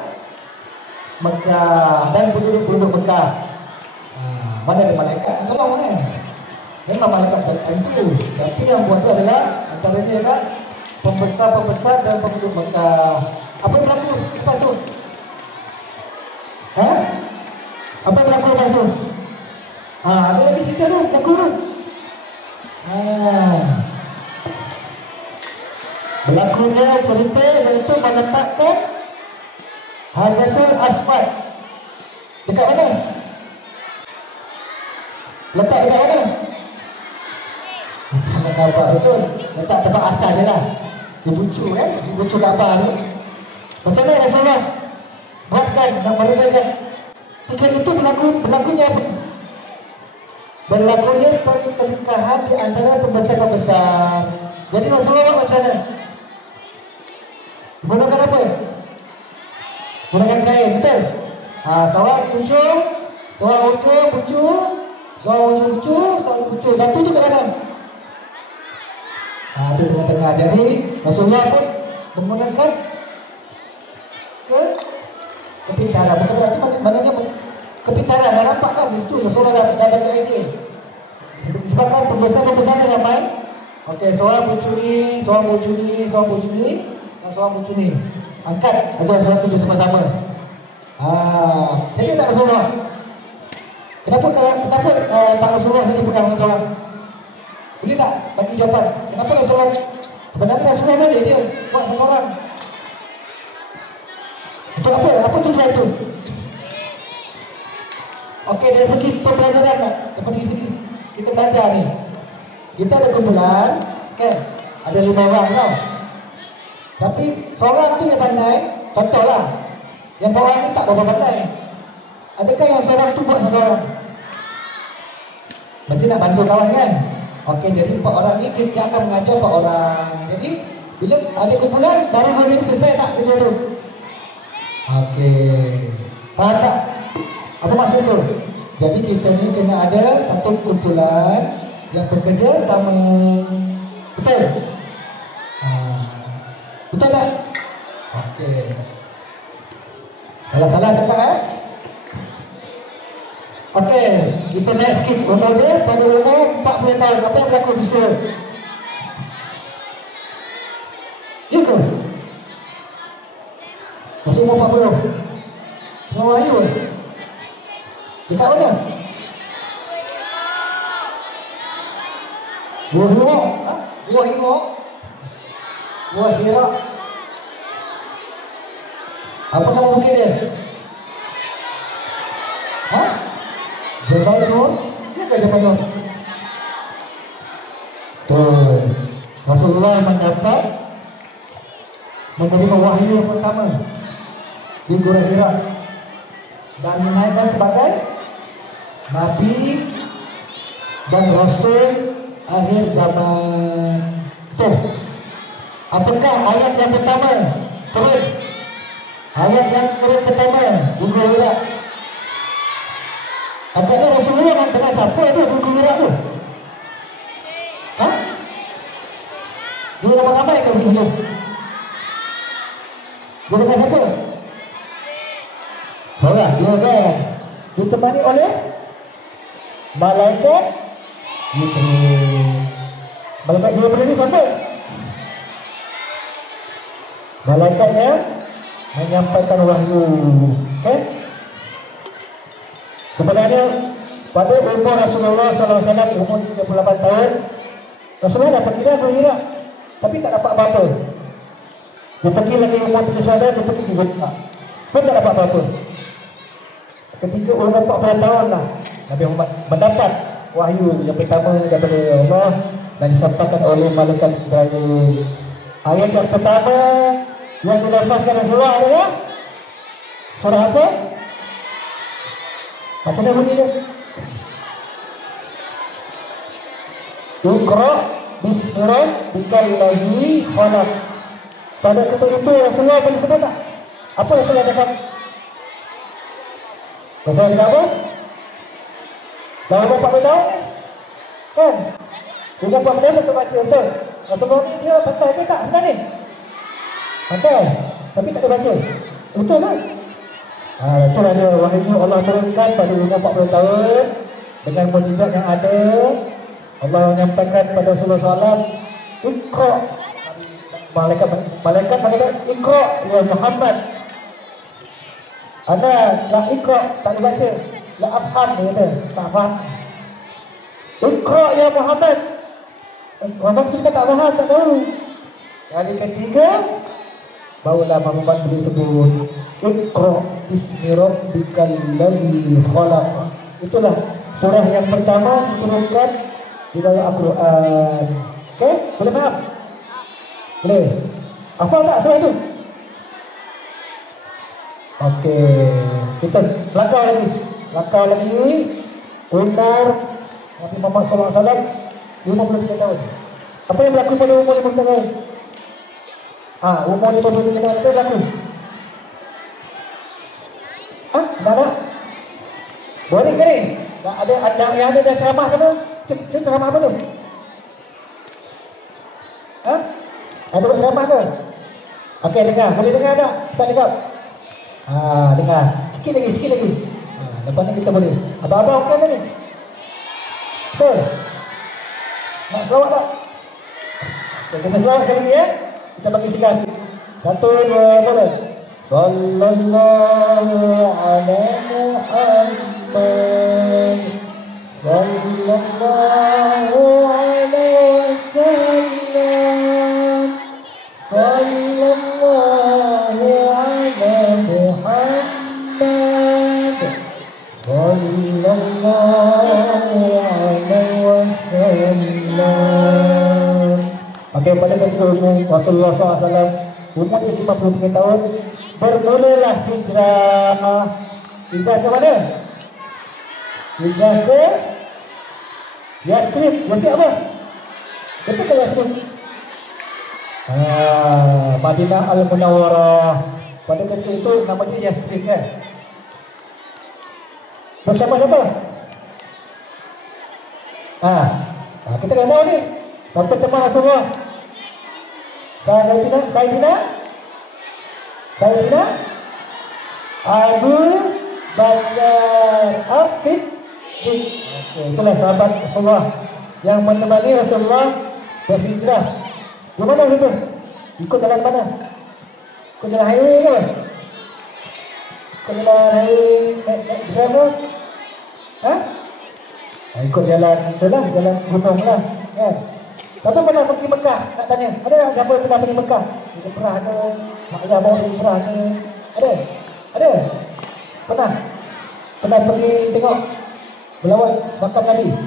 Mekah dan penduduk-penduduk Mekah. Mana ada malaikat yang tolong kan? Memang malaikat tertentu. Tapi yang buat tu adalah antaranya kan pembesar-pembesar dan penduduk Mekah. Apa yang berlaku lepas tu? Apa yang berlaku lepas tu? Ada lagi cerita tu berlaku tu. Berlakunya cerita iaitu meletakkan Hajarul Aswad dekat mana? Letak dekat mana? Tak Kaabah betul. Letak tempat asal je lah. Di bucu kan? Di bucu Kaabah tu. Macam mana Rasulullah buatkan dan merupakan ketika itu berlakunya apa? Berlakunya pertelingkahan di antara pembesar-pembesar. Jadi Rasulullah buat macam mana? Gunakan apa? Gunakan kain, betul? Seorang di ujung, seorang ujung bucu, seorang ujung bucu, seorang bucu. Batu tu kat mana? Itu tengah-tengah. Jadi Rasulullah pun menggunakan kepintaran. Bukan berarti maknanya kepintaran. Dah nampak kan di situ Rasulullah dah bagi idea. Sebabkan pembesar-pembesar yang ramai. Okey, seorang bucu ni, seorang bucu ni, seorang bucu ni, dan seorang bucu ni. Angkat ajar seorang tu bersama-sama. Jadi tak Rasulullah. Kenapa tak Rasulullah jadi pegang seorang? Boleh tak bagi jawapan? Kenapa Rasulullah? Sebenarnya Rasulullah boleh dia buat seorang. Untuk apa? Apa tujuan tu? Okey, dari segi pembelajaran tak? Dari segi kita belajar ni. Kita ada kumpulan, kan? Ada 5 orang tau. Tapi seorang tu yang pandai, contohlah. Yang orang ni tak berapa pandai. Adakah yang seorang tu buat seorang? Mesti nak bantu kawan kan? Okey, jadi 4 orang ni dia akan mengajar 4 orang. Jadi bila ada kumpulan baru boleh selesai tak kerja tu? Okey. Faham tak? Apa maksud tu? Jadi kita ni kena ada satu kumpulan yang bekerja sama. Betul? Betul tak? Okey. Salah-salah cakap Okey, kita naik sikit. Umur dia pada umur 40 tahun. Apa yang berlaku di situ? Ya ke? Masuk umur 40. Semua wahyu. Dekat mana? Buah Hira. Buah Hira. Buah Hira. Apa nama bukit dia? Jabal Nur. Dia ke Jabal Nur? Tuh. Rasulullah mendapat menerima wahyu yang pertama di Gua Hira dan menaikkan sebagai Nabi dan Rasul akhir zaman. Tuh. Apakah ayat yang pertama turun? Ayat yang turun pertama di Gua Hira. Agaknya Rasulullah dengan siapa tu di Gua Hira tu? Dia ramai-ramai ke begitu? Dia dengan siapa? Seorang dia kan. Ditemani oleh malaikat Jibril. Malaikat Jibril ni siapa? Malaikat yang menyampaikan wahyu. Okay? Sebenarnya pada umur Rasulullah SAW umur 38 tahun, Rasulullah dah pergi dah ke Iraq, tapi tak dapat apa-apa. Dia pergi lagi umur 39 tahun, dia pergi ke Iraq, pun tak dapat apa-apa. Ketika umur 40 tahun lah, Nabi Muhammad mendapat wahyu yang pertama daripada Allah dan disampaikan oleh malaikat Jibril. Ayat yang pertama yang dilafazkan Rasulullah adalah surah apa? Macam mana bunyi dia? Iqra bismi rabbikal ladzi khalaq. Pada ketika itu Rasulullah boleh sebut tak? Apa Rasulullah cakap? Rasulullah cakap apa? Dah umur 40 tahun kan? Umur 40 tahun tak baca betul. Rasulullah ni dia pandai ke tak sebenarnya? Pandai, tapi tak ada baca. Betul kan? Itulah dia wahyu Allah turunkan pada umur 40 tahun dengan mukjizat yang ada. Allah menyampaikan pada Rasulullah SAW, Iqra. Malaikat Iqra ya Muhammad. Ana la Iqra, tak boleh baca. La afham dia kata, tak faham. Iqra ya Muhammad. Muhammad tu cakap tak faham, tak tahu. Kali ketiga barulah Muhammad boleh sebut Iqra bismi rabbikal ladzi khalaq. Itulah surah yang pertama diturunkan di dalam Al-Quran. Okey, boleh faham? Boleh. Hafal tak surah itu? Okey, kita langkah lagi. Umur Nabi Muhammad SAW 53 tahun. Apa yang berlaku pada umur 53 tahun? Umur 53 tahun apa yang berlaku? Nak? Boring ke ni? Ada yang ada dah ceramah sana? Ceramah apa tu? Ada buat ceramah ke? Okey, dengar. Boleh dengar tak? Tak dengar? Dengar. Sikit lagi. Lepas ni kita boleh. Abang-abang okey tak ni? Betul? Nak selawat tak? Okay, kita selawat sekali lagi ya. Kita bagi sikap sikit. 1, 2, boleh. Sallallahu alaihi Muhammad. Sallallahu alaihi wasallam. Sallallahu alaihi Muhammad. Sallallahu alaihi wasallam. Okey, pada ketika Rasulullah SAW umur 53 tahun, bermulalah hijrah. Hijrah ke mana? Hijrah ke Yasrib. Yasrib apa? Betul ke Yasrib? Madinah Al-Munawwarah. Pada ketika itu nama dia Yasrib kan? Bersama siapa? Kita kena tahu ni. Siapa teman Rasulullah? Sayyidina Abu Bakar As-Siddiq. Itulah sahabat Rasulullah yang menemani Rasulullah berhijrah. Di mana situ? Ikut jalan mana? Ikut jalan highway ke apa? Ikut jalan highway naik driver? Ikut jalan itulah, jalan gunung lah kan? Siapa pernah pergi Mekah? Nak tanya, ada tak siapa pernah pergi Mekah? Kita pernah ke? Mak ayah bawa pergi pernah ke? Ada? Pernah pergi tengok melawat makam Nabi?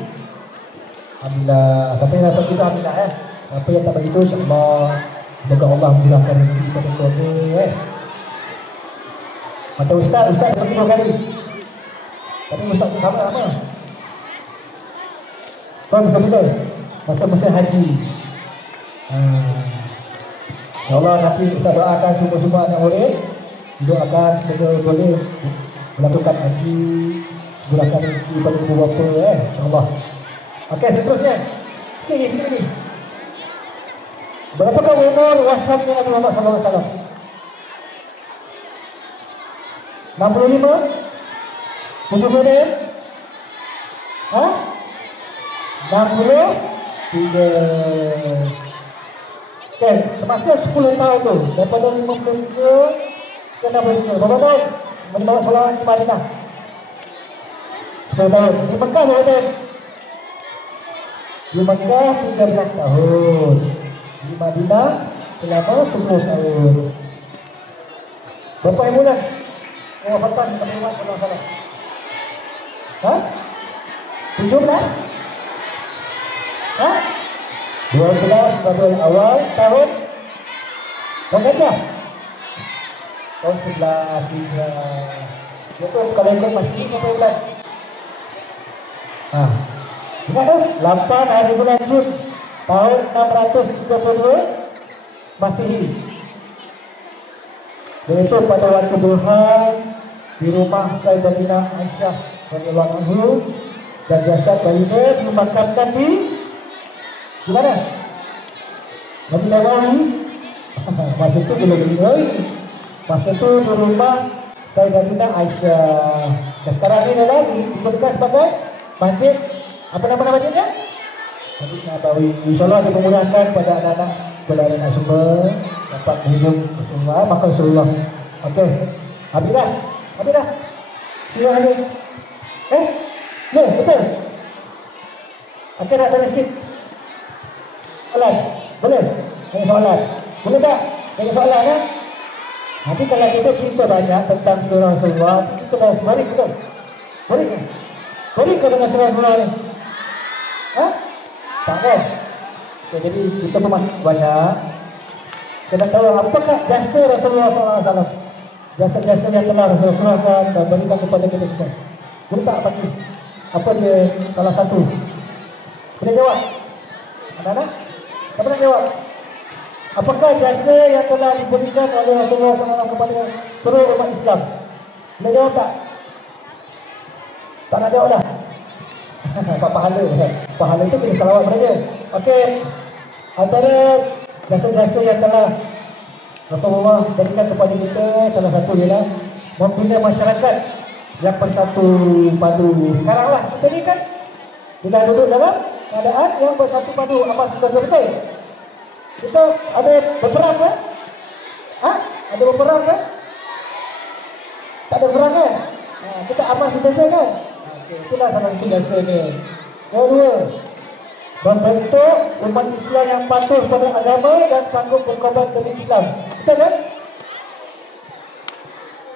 Alhamdulillah. Siapa yang dapat kita alhamdulillah ya. Siapa yang tak begitu insya-Allah semoga Allah murahkan rezeki kepada keluarga Macam ustaz pergi 2 kali. Tapi ustaz tu sama lama. Kau bisa bila? Masa musim haji. InsyaAllah nanti Ustaz doakan semua-semua anak murid, doakan semoga boleh melakukan haji, murahkan rezeki pada ibu bapa InsyaAllah. Okey, seterusnya. Sikit lagi. Berapakah umur wafatnya Nabi Muhammad SAW? 65? 70? Hah? 63. Okay, semasa 10 tahun tu, daripada 53 ke 63, berapa tahun? Menimba solat di Madinah? 10 tahun. Di Mekah berapa tahun? Di Mekah 13 tahun. Di Madinah selama 10 tahun. Berapa bulan kewafatan Nabi Muhammad SAW? Hah? 17? Hah? 12 Rabiul Awal tahun berapa? Tahun 11 Hijrah. Itu kalau ikut masih berapa bulan? Ingat tu? 8 hari bulan Jun tahun 632 Masihi. Dan itu pada waktu duha di rumah Sayyidatina Aisyah radhiyallahu anha, dan jasad bayinya dimakamkan di mana? Madinah Nabawi. Masa itu belum Nabawi. Masa itu di rumah Sayyidatina Aisyah. Dan sekarang ini adalah dijadikan sebagai masjid. Apa nama masjidnya? Masjid Nabawi. InsyaAllah dipermudahkan pada anak-anak, pada anak semua dapat hidup semua makan Rasulullah. Okey. Habis dah. Habis dah. Sila lagi. Ya, betul. Okey, nak tanya sikit. Soalan? Boleh? Tanya soalan? Boleh tak? Tanya soalan ya? Nanti kalau kita cerita banyak tentang surah Rasulullah, nanti kita bahas balik, betul? Boleh kan? Boleh ke dengan surah Rasulullah ni? Hah? Tak kan? Okay, jadi kita pun banyak. Kita nak tahu apakah jasa Rasulullah SAW, jasa-jasa yang telah Rasulullah curahkan dan berikan kepada kita semua. Boleh tak bagi? Apa dia salah satu? Boleh jawab? Anak-anak? Siapa nak jawab? Apakah jasa yang telah diberikan oleh Rasulullah SAW kepada seluruh umat Islam? Boleh jawab tak? Tak nak jawab dah? Pahala. Pahala itu kena salawat pada dia. Okey. Antara jasa-jasa yang telah Rasulullah berikan kepada kita, salah satu ialah membina masyarakat yang bersatu padu. Sekarang lah kita ni kan sudah duduk dalam keadaan yang bersatu padu. Apa sudah betul? Kita ada berperang kan? Ada berperang kan? Tak ada perang kan? Kita aman sentiasa kan? Okay, itulah salah satu jasa ni. Kedua, membentuk umat Islam yang patuh pada agama dan sanggup berkorban demi Islam. Betul kan?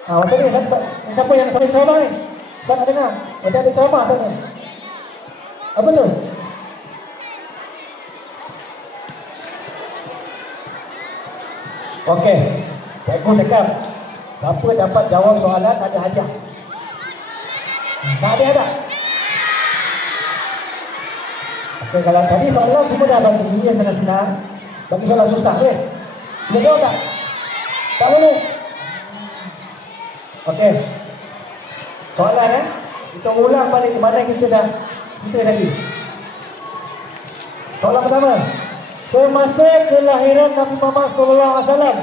Macam ni, siapa yang sampai ceramah ni? Saya nak dengar. Macam ada ceramah sana. Apa tu? Okey, cikgu cakap, siapa dapat jawab soalan ada hadiah. Tak ada tak? Okey, kalau tadi soalan cuma dah bagi ini yang senang-senang, bagi soalan susah boleh? Boleh jawab tak? Tak boleh? Okey, soalan kita ulang balik mana kita dah cerita tadi. Soalan pertama, semasa kelahiran Nabi Muhammad SAW,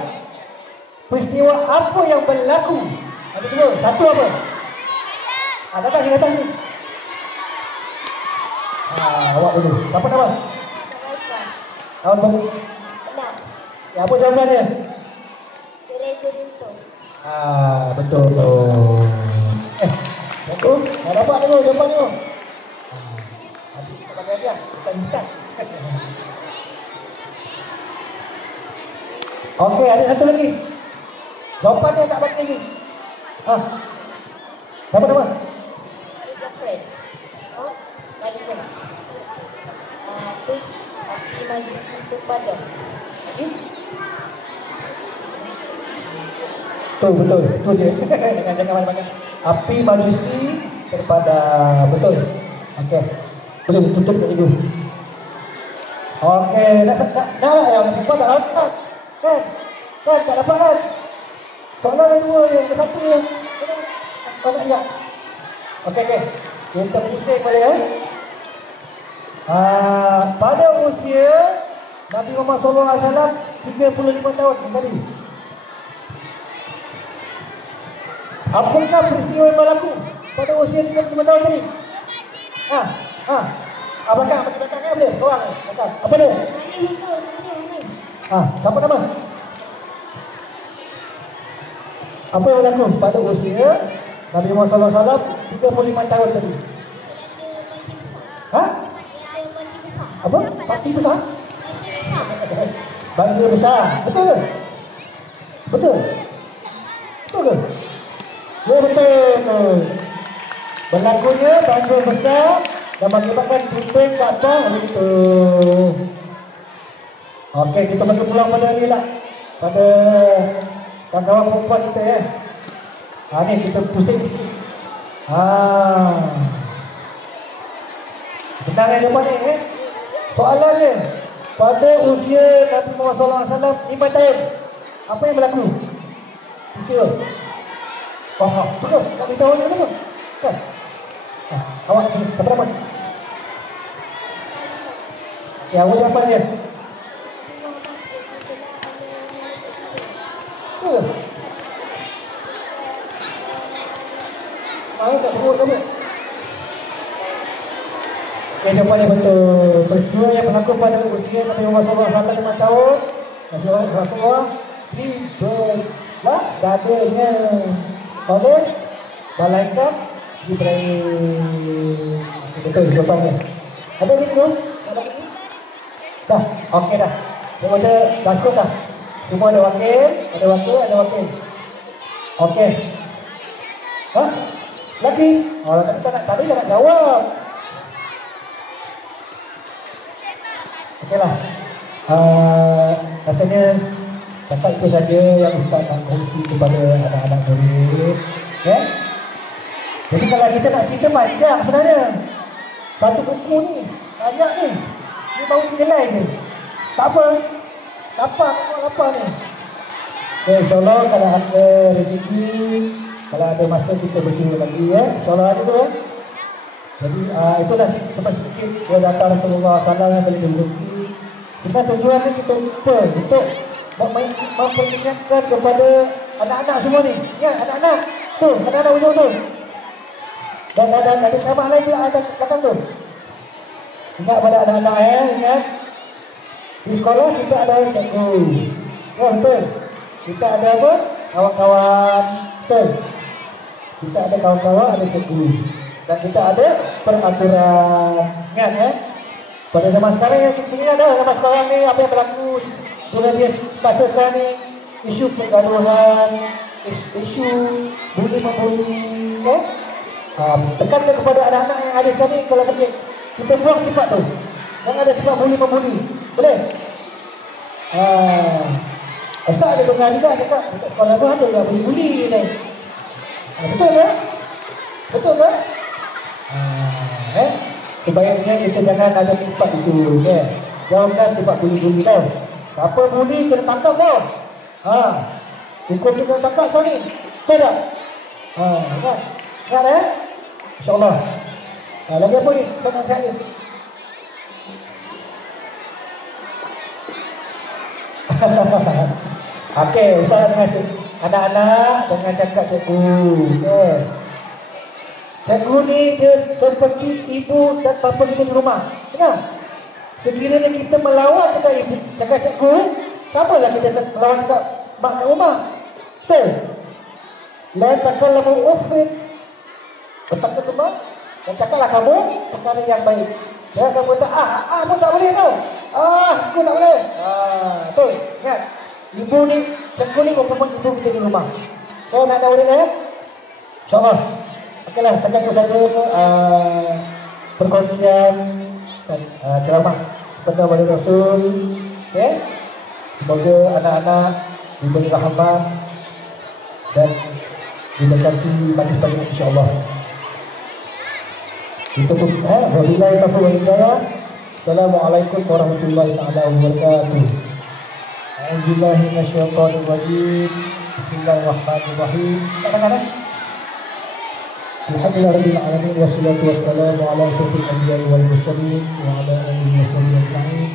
peristiwa apa yang berlaku? Ada dua, satu apa? Datang sini, datang sini. Awak dulu. Siapa nama? Tahun berapa? 6. Apa jawapannya? Gereja Runtuh. Betul. Satu, dah dapat tu jawapan tu. Nanti kita bagi hadiah, bukan ustaz. Okey, ada satu lagi. Jawapannya tak bagi lagi. Siapa nama? Zafran. Balikan. Api majusi terpadam. Betul. Tu je. Jangan banyak-banyak. Api majusi terpadam. Betul. Okey. Boleh tutup kat cikgu. Okey, dah yang kau tak dapat. Kan tak dapat kan? Soalan ada dua, yang ke satu yang kau nak enggak? Okey. Kita pusing boleh pada usia Nabi Muhammad SAW 35 tahun tadi. Apakah peristiwa yang berlaku pada usia 35 tahun tadi? Belakang ni boleh? Seorang belakang. Apa dia? Siapa nama? Apa yang berlaku pada usia Nabi Muhammad SAW 35 tahun tadi? Apa? Parti besar? Banjir besar. Betul ke? Betul? Betul ke? Ya betul. Berlakunya banjir besar dan mengakibatkan tumpeng ke atas. Betul. Okey, kita bagi pulang pada ni lah. Pada kawan-kawan perempuan kita ya. Ni kita pusing. Senang yang depan ni soalannya, pada usia Nabi Muhammad SAW 5 tahun, apa yang berlaku? Peristiwa. Betul? Tak beritahu ni apa? Kan? Awak sini, siapa nama? Ya, awak siapa dia? Betul? Mana tak berurut kamu? Jawapannya betul. Peristiwa yang berlaku pada usia Nabi Muhammad SAW 5 tahun, Rasulullah dibelah dadanya oleh malaikat Jibril. Betul jawapannya. Ada di situ? Dah, okey dah. Kita dah cukup dah. Semua ada wakil. Okey. Lagi? Tadi tak nak jawab. Okeylah. Rasanya sampai itu saja yang Ustaz nak kongsi kepada anak-anak murid. Ya. Jadi kalau kita nak cerita panjang sebenarnya. Satu buku ni banyak ni. Ni baru 3 line ni. Tak apa. Lapar ni. Okay, InsyaAllah kalau ada rezeki, kalau ada masa kita bersua lagi ya. InsyaAllah ada tu ya. Jadi itulah sedikit dia datang Rasulullah SAW yang boleh berfungsi. Sebenarnya tujuan ni kita lupa untuk memperingatkan kepada anak-anak semua ni. Ingat anak-anak tu, anak-anak ujung tu. Dan ada ceramah lain pula atas belakang tu. Ingat pada anak-anak ya, ingat. Di sekolah kita ada cikgu. Ya betul. Kita ada apa? Kawan-kawan. Betul. Kita ada kawan-kawan, ada cikgu. Dan kita ada peraturan. Ingat ya. Pada zaman sekarang ya, kita ingat dah zaman sekarang ni apa yang berlaku dunia semasa sekarang ni. Isu pergaduhan, isu bully-membuli ya. Tekankan kepada anak-anak yang ada sekarang ni, kalau mungkin kita buang sifat tu. Jangan ada sifat bully-membuli. Boleh? Ustaz ada dengar juga cakap dekat sekolah pun ada yang bully-bully ni. Betul ke? Betul ke? Sebaiknya kita jangan ada sifat itu ya. Jauhkan sifat bully-bully tau. Siapa bully kena tangkap tau. Hukum dia kena tangkap sekarang ni. Betul tak? Ingat ya? InsyaAllah. Lagi apa ni? Saya nasihat je. Okey, Ustaz dengan anak-anak dengan cakap cikgu. Okay. Cikgu ni dia seperti ibu dan bapa kita di rumah. Dengar? Sekiranya kita melawan cakap ibu, cakap cikgu, samalah kita melawan cakap mak kat rumah. Betul? La takallamu uffin. Katakan rumah dan cakaplah kamu perkara yang baik. Jangan kamu kata pun tak boleh tau. Cikgu tak boleh. Betul. Ingat. Ibu ni, cikgu ni umpama ibu kita di rumah. Kau nak tahu dia ya? InsyaAllah. Okeylah, setakat itu saja perkongsian dan ceramah kepada wali Rasul. Okay? Semoga anak-anak diberi rahmat dan diberkati majlis pagi ini insya-Allah. Itu pun wabillahi taufiq wal hidayah. Assalamualaikum warahmatullahi wabarakatuh. A'udzubillahi minasyaitonir rajim. Bismillahirrahmanirrahim. Kadang-kadang Alhamdulillahirabbil alamin wassalatu wassalamu ala asyrofil anbiya'i wal mursalin wa ala alihi wa sahbihi ajma'in.